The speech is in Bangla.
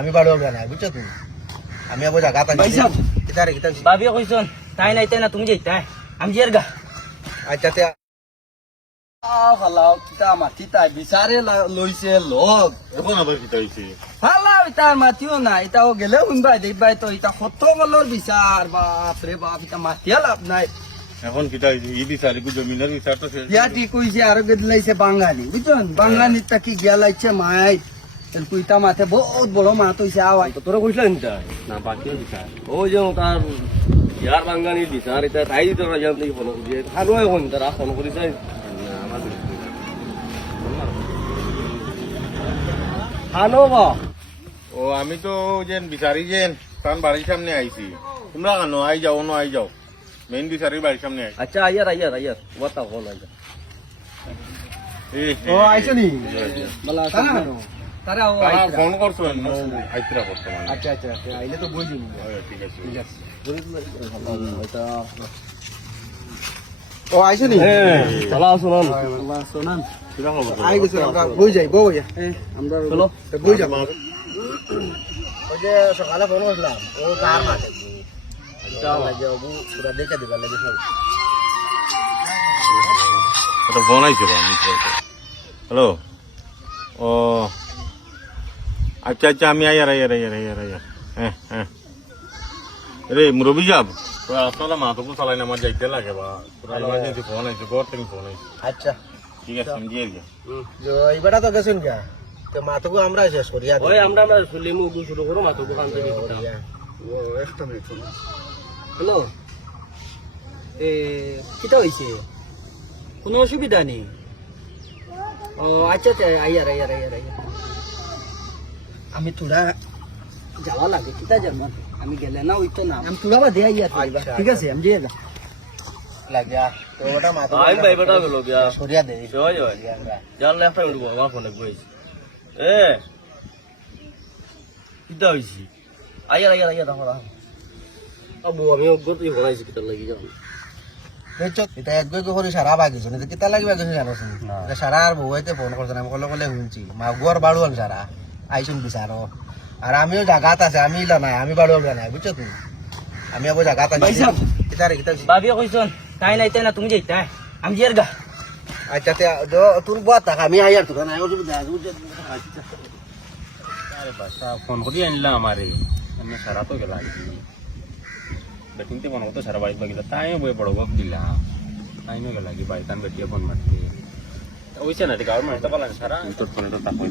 আমি বাড়ি উঠবে না বুঝছো তুমি আমি আবার জায়গা ভাবি কইছন তাই নাই তাই না তুমি যাইতা আমি জিয়ার গা আচ্ছা ফালাও কিতা মাটি তাই বিচারে লইছে লগ এখন আবার কিতা হইছে ফালাও ইতার মাটিও না ইটাও গেলে শুনবাই দেখবাই তো ইটা কত বলর বিচার বাপরে বাপ ইটা মাটিয়া লাভ নাই এখন কিতা হইছে ই বিচার কো জমিনের বিচার তো শেষ ইয়া ঠিক কইছে আর গদলাইছে বাঙালি বুঝছেন বাঙালি তাকি গেলাইছে মাই তেল কুইতা মাথে বহুত বড় মাত হইছে আওয়াই তোরা কইছিস না না বাকিও বিচার ও যে তার ইয়ার বাঙ্গানি বিচার এটা তাই তোরা জান থেকে ফলো করি হারো এখন তারা ফলো করিস না আমাদের হানো বা ও আমি তো যেন বিচারি যেন কারণ বাড়ির সামনে আইছি তোমরা কেন আই যাও মেইন বিচারির বাড়ির সামনে আইছি আচ্ছা আইয়ার ওটা হল আইয়া ও আইছো নি বলা তারা ফোন করছো আইতরা করছো আচ্ছা আইলে তো বই দিন ঠিক আছে ও আইছো নি চলা শুনুন শোনান আই গেছে আমরা বই যাই আমরা চলো বই যাব ওই যে সকালে ফোন করলাম ও কার মাঠে লাগে ও পুরা দেখে দিবার লাগে সব এটা ফোন আইছে হ্যালো ও আচ্ছা আমি আয়ার হ্যাঁ রে মুরব্বী যাব তো আসলে মা তো চালাই না আমার যাইতে লাগে বা পুরা ইমার্জেন্সি ফোন আইছে ঘর থেকে ফোন আইছে আচ্ছা ঠিক আছে আমি দিয়ে গিয়া যে এইবারটা তো গেছেন কা তো মাথুকু আমরা শেষ করি আর ওই আমরা সুলিমু শুরু করো মাতো দোকান থেকে ও একটা মিনিট হ্যালো কিতা হইছে কোনো অসুবিধা নেই ও আচ্ছা আইয়ার আমি তোরা যাওয়া লাগে কিতা যাবো আমি গেলে না ওইতো না আমি তোরা বাদে আইয়ার ঠিক আছে আমি দিয়ে যা লাগিয়া তো ওটা মাথুকু আই ভাই বেটা গেল বিয়া সরিয়া দে জয় জান লেফট উঠবো আমার ফোনে বইছি কিতা হইছি আইয়ার দেখো আবু আমি অগ্রত হরাইছি কিতা লাগি যাও দেখছো এটা এক দুই করে সারা বাগিছো না কিতা লাগবে কিছু জানোস না সারা আর বউতে ফোন করছ না কলে শুনছি মা গোর বাড়ু হল সারা আইসুন বিচারো আর আমিও জায়গাত আছে আমি ইলা নাই আমি বাড়ু হবে না বুঝছো তুমি আমি আবার জায়গাত আছি কিতা ভাবি কইছন তাই নাই তাই না তুমি যাইতা আমি জিয়ার গা আচ্ছা তোর বাত থাক আমি আইয়ার তোরা নাই আরে বাসা ফোন করে আনলাম আমারে আমি সারা তো গেলাম বেটিংতে মনে হতো সারা বাড়ি বাগিলা তাই বই বড় গপ দিলাম তাই নো গেলা কি বাড়ি তান বেটিয়ে ফোন মারতে ওইছে না গাঁৱৰ মানুহ এটা পালা সারা তোর ফোনে তো তাকই